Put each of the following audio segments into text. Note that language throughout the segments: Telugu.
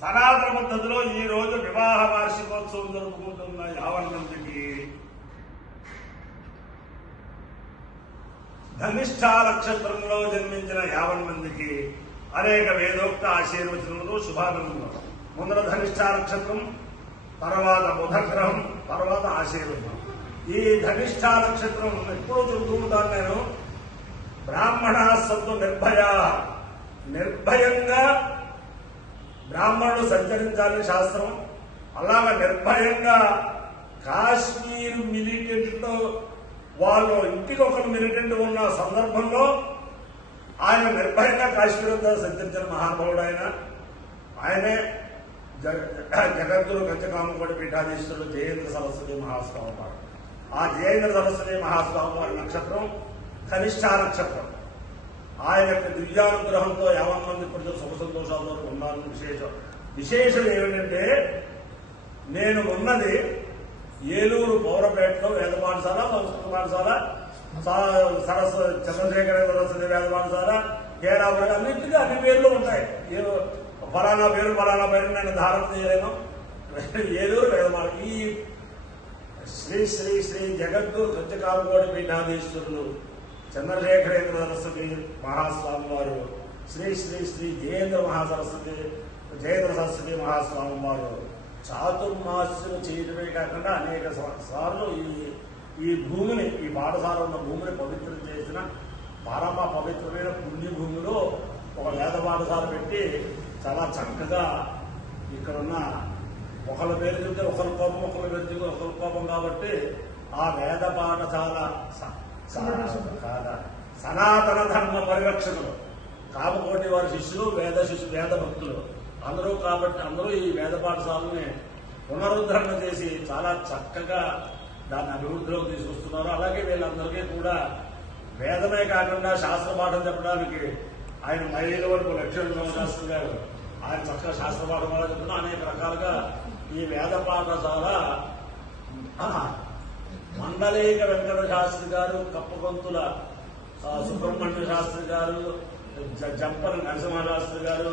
సనాతన పద్ధతిలో ఈ రోజు వివాహ వార్షికోత్సవం జరుపుకుంటున్న 50 మందికి ధనిష్ఠ నక్షత్రంలో జన్మించిన 50 మందికి అనేక వేదోక్త ఆశీర్వచనములు శుభాకాంక్షలు. ముందర ధనిష్ఠ నక్షత్రం, తర్వాత బుధగ్రహం, తర్వాత ఆశీర్వచనం. ఈ ధనిష్ఠ నక్షత్రం ఎప్పుడూ చెబుతూ ఉంటాను నేను. బ్రాహ్మణ సత్తు నిర్భయంగా బ్రాహ్మణుడు సంచరించాలని శాస్త్రం. అలాగా నిర్భయంగా కాశ్మీర్ మిలిటెంట్ వాళ్ళు ఇంటికి ఒకరు మిలిటెంట్ ఉన్న సందర్భంలో ఆయన నిర్భయంగా కాశ్మీర్ అంతా సంచరించిన మహానుభావుడు ఆయనే జగద్గురు గంజకామకోటి పీఠాధీశ్వరుడు జయేంద్ర సరస్వతి మహాస్వామి వారు. ఆ జయేంద్ర సరస్వతి మహాస్వామి వారి నక్షత్రం కనిష్ఠ నక్షత్రం. ఆయన యొక్క దివ్యానుగ్రహంతో 50 మంది ప్రజలు సుఖ సంతోషాలతో ఉండాలని విశేషం ఏమిటంటే, నేను ఉన్నది ఏలూరు పౌరపేటలో వేద పాఠశాల, సంస్కృత పాఠశాల, చంద్రశేఖర సరస్వతి వేద పాఠశాల, కేరాపురం, అన్నింటికీ అన్ని పేర్లు ఉంటాయి. ఫలానా పేరు నేను ధారణ చేయలేను. ఏలూరు వేదమాల. ఈ శ్రీ శ్రీ శ్రీ జగద్గురు గంజకామకోటి పీఠాధీశ్వరులు చంద్రశేఖరేంద్ర సరస్వతి మహాస్వామి వారు, శ్రీ శ్రీ శ్రీ జయేంద్ర సరస్వతి మహాస్వామి వారు చాతుర్మాస్యం చేయడమే కాకుండా అనేక సార్లు ఈ భూమిని, ఈ పాఠశాల ఉన్న భూమిని పవిత్రం చేసిన పరమ పవిత్రమైన పుణ్యభూమిలో ఒక వేద పాఠశాల పెట్టి చాలా చక్కగా ఇక్కడున్న ఒకరి పేరు చెప్తే ఒకరి కోపం, ఒకరి పేరు చెప్తే ఒకరి కోపం కాబట్టి ఆ వేద పాఠశాల సనాతన ధర్మ పరిరక్షకులు కామకోటి వారి శిష్యులు, వేద భక్తులు అందరూ. కాబట్టి అందరూ ఈ వేద పాఠశాలని పునరుద్ధరణ చేసి చాలా చక్కగా దాన్ని అభివృద్ధిలోకి తీసుకొస్తున్నారు. అలాగే వీళ్ళందరికీ కూడా వేదమే కాకుండా శాస్త్ర పాఠం చెప్పడానికి ఆయన మైళ్ళ వరకు లక్ష్మణ శాస్త్రి గారు ఆయన చక్కగా శాస్త్ర పాఠం వల్ల చెప్తున్నా. అనేక రకాలుగా ఈ వేద పాఠశాల మండలేక వెంకట శాస్త్రి గారు, కప్పగొంతుల సుబ్రహ్మణ్య శాస్త్రి గారు, జంపన నరసింహ శాస్త్రి గారు,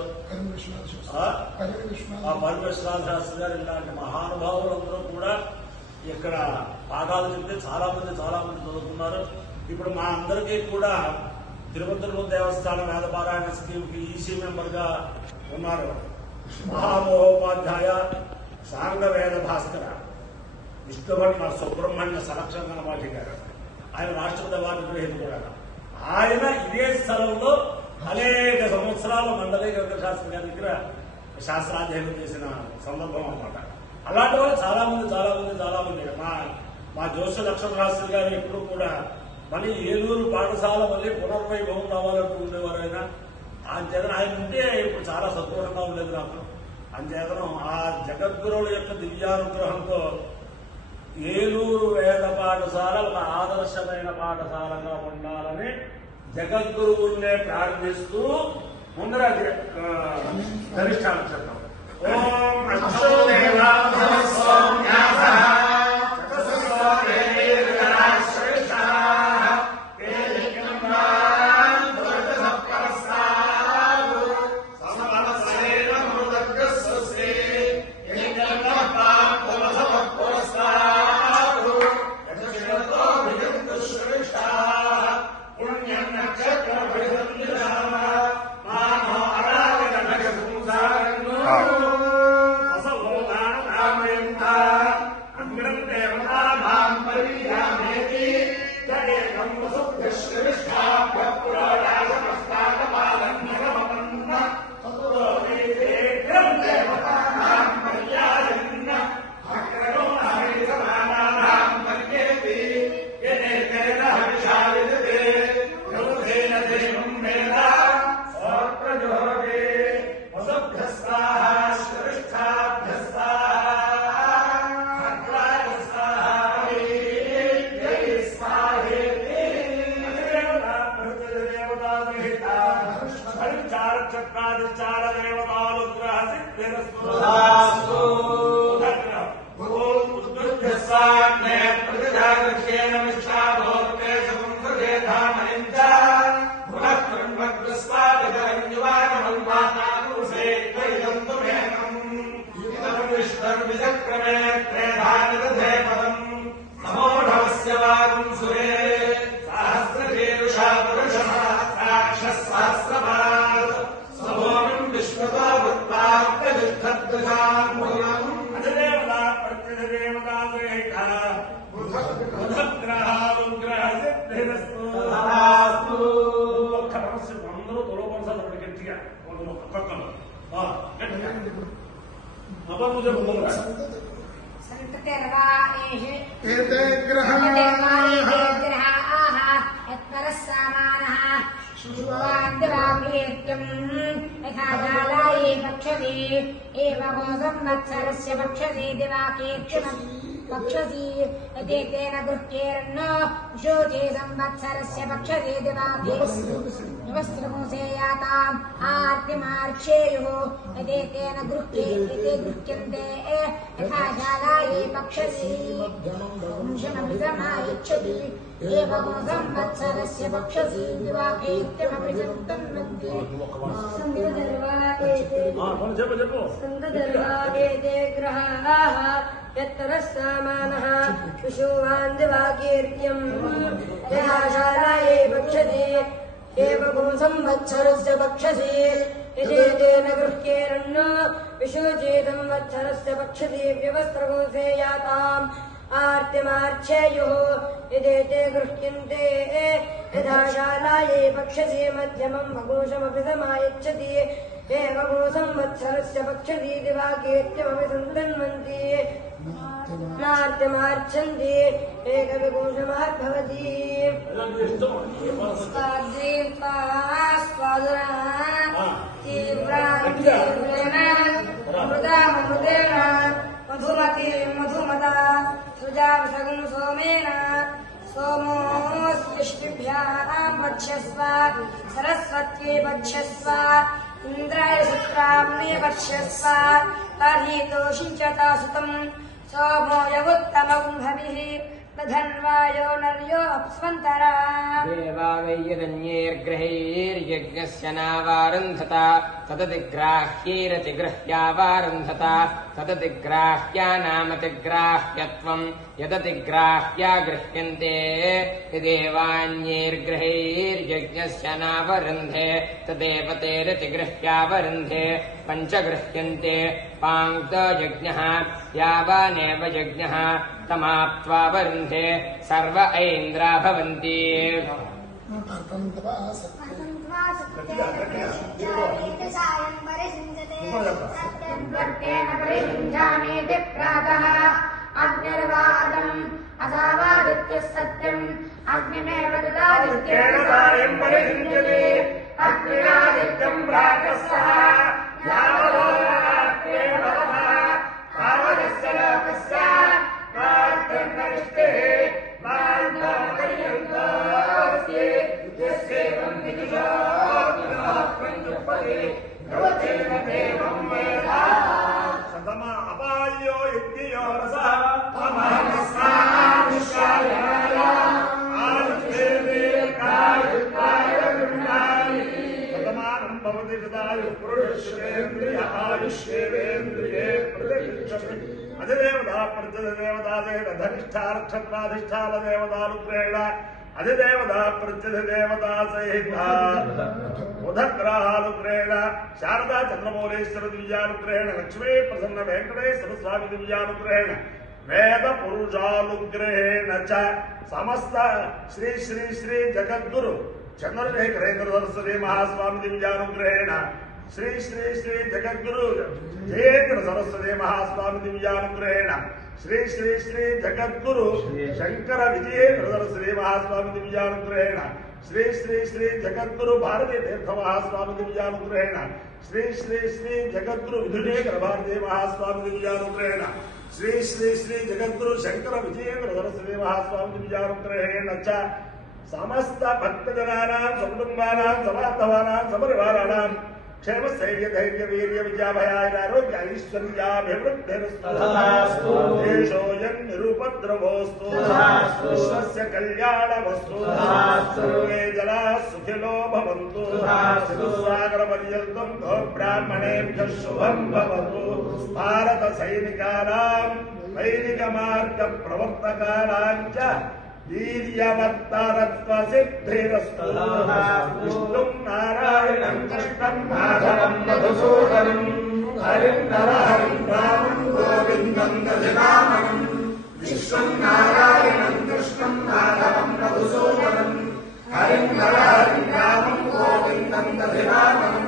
పరమేశ్వర శాస్త్రి గారు, ఇలాంటి మహానుభావులందరూ కూడా ఇక్కడ పాఠాలు చెప్తే చాలా మంది చదువుతున్నారు. ఇప్పుడు మా అందరికీ కూడా తిరుపతి దేవస్థానం వేదపారాయణ స్కీమ్ కి ఈసీ మెంబర్ గా ఉన్నారు మహామోహోపాధ్యాయ సాంగ వేద భాస్కర విష్ణుభట్ల సుబ్రహ్మణ్య సంరక్షణ పాటి గారు. ఆయన రాష్ట్రపతి అవార్డు గ్రహీత కూడా. ఆయన ఇదే స్థలంలో అనేక సంవత్సరాలు మండలేక వెంకట శాస్త్రి గారి దగ్గర శాస్త్రాధ్యయనం చేసిన సందర్భం అన్నమాట. అలాంటి వాళ్ళు చాలా మంది మా జోషి లక్ష్మణ శాస్త్రి గారు ఎప్పుడు కూడా మళ్ళీ ఏలూరు పాఠశాల మళ్ళీ పునర్వైభవం రావాలంటూ ఉండేవారు. ఆయన ఉంటే ఇప్పుడు చాలా సంతోషంగా ఉండేది నాకు. అంచేతనం ఆ జగద్గురువుల యొక్క దివ్యానుగ్రహంతో ఏలూరు వేద పాఠశాల ఒక ఆదర్శమైన పాఠశాలగా ఉండాలని జగద్గురువుల్నే ప్రార్థిస్తూ ముందర ధనిష్ఠానం చెప్తాం. ఓం अब मुझे बोलना एते ग्रहाः यथा जालाये पक्षते एव संवत्सरस्य पक्षते दिवाकीर्तिमम् पक्षसी यदेतेन गृह्येरन्न शोचे संवत्सरस्य पक्षते दिवाकीर्तिमस्त्रमुसे याताम् आर्तिमार्क्षेयुः यदेतेन गृह्यन्ते यथा शालाये पक्षसी वंशमभिसमायच्छति एवं संवत्सरस्य पक्षसी दिवाकीर्तिमभिसन्तन्वन्ति एते ग्रहाः यत्तरः सामानः विशुवान् दिवाकीर्त्यम् यथा शालाये पक्षते एवं संवत्सरस्य पक्षसे यजेतेन गृह्येरन्न विशुचे संवत्सरस्य पक्षते व्यवस्त्रकोशे याताम् आर्तिमार्च्छेयुः यदेते गृह्यन्ते यथा शालाये पक्षसे मध्यमम् भगोषमपि समायच्छति एवं संवत्सरस्य पक्षति दिवाकीर्त्यमपि सन्तन्वन्ति नार्त्यमार्च्छन्ति एकविकोशमाद्भवति मृदामृतेन मधुमती मधुमता सुजावसगं सोमेन सोमोऽस्मिष्टिभ्याम् पक्ष्यस्व सरस्वत्यै पक्ष्यस्व इन्द्राय शुक्राम्ने पक्ष्यस्व तर्हि तोषिञ्चता सुतम् सोमो यवुत्तमम् भविः दधन्वायो नर्यो अप्स्वन्तरा देवा वैयदन्यैर्ग्रहैर्यज्ञस्य नावारुन्धत तदतिग्राह्यैरतिगृह्यावारुन्धत तदतिग्राह्यानामतिग्राह्यत्वम् यदतिग्राह्या गृह्यन्ते यदेवान्यैर्ग्रहैर्यज्ञस्य नावरुन्धे तदेवतेरतिगृह्यावरुन्धे पञ्च गृह्यन्ते पाङ्क्तो यज्ञः यावानेव यज्ञः तमाप्त्वावरुन्धे सर्व ऐन्द्रा भवन्ति अग्निर्वादम् असावादित्यः सत्यम् अग्निमेव ददादित्येन सायं परिषिञ्चते अग्निरादित्यं प्रातः सः यावदोरात्रेण तथा तावदस्य लोकस्य प्रार्थनरिष्टे मान्तपर्यन्तोऽस्ति यस्यैवं विदुषो पञ्चपदे रोचेन देवं वेद सतमा अपायो यज्ञयो रसः अधिदेवता प्रत्यधिदेवता धनिष्ठाक्षत्राधिष्ठान देवता रुद्रेण अधिदेवता प्रत्यधिदेवता सहिता उदग्रहारुद्रेण शारदा चंद्रमौलेश्वर दिव्यानुग्रहेण लक्ष्मी प्रसन्न वेंकटेश्वर स्वामी दिव्यानुग्रहेण वेद पुरुषानुग्रहेण च समस्त श्री श्री श्री जगद्गुरु चंद्रशेखरेंद्र सरस्वती महास्वामी दिव्यानुग्रहेण श्री श्री श्री जगद्गुरु जयेंद्र सरस्वती महास्वामी दिव्यानुग्रहेण श्री श्री श्री जगद्गुरु शंकर विजयेंद्र सरस्वती महास्वामी दिव्यानुग्रहेण श्री श्री श्री जगद्गुरु भारती तीर्थ महास्वामी दिव्यानुग्रहेण श्री श्री श्री जगद्गुरु विधुशेखर भारती महास्वामी दिव्यानुग्रहेण श्री श्री श्री जगद्गुरु शंकर विजयेंद्र सरस्वती महास्वामी दिव्यानुग्रहेण च समस्त भक्तजनानां सकुटुंबानां समार्थवानां समरिवाराणां क्षेम स्थैर्य धैर्य वीर्य विद्याभयारोग्य ऐश्वर्याभिवृद्धिरस्तु देशोऽयं निरुपद्रवोऽस्तु विश्वस्य कल्याणमस्तु सर्वे जनाः सुखिनो भवन्तु चतुस्सागरपर्यन्तं गोब्राह्मणेभ्यः शुभं भवतु भारत सैनिकानां वैदिकमार्गप्रवर्तकानां च वीर्यवत्तरत्वसिद्धिरस्तु विष्णुं नारायणं कृष्णं माधवं मधुसूदनं हरिं नरहरिं रामं गोविन्दं दधिनामनं विष्णुं नारायणं कृष्णं माधवं मधुसूदनं हरिं नरहरिं रामं गोविन्दं दधिनामनं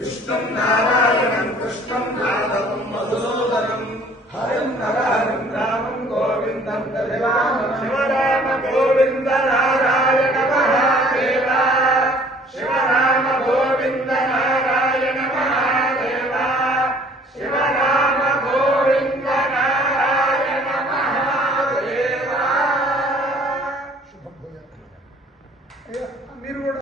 विष्णुं नारायणं कृष्णं माधवं मधुसूदनं अनन्तदेवा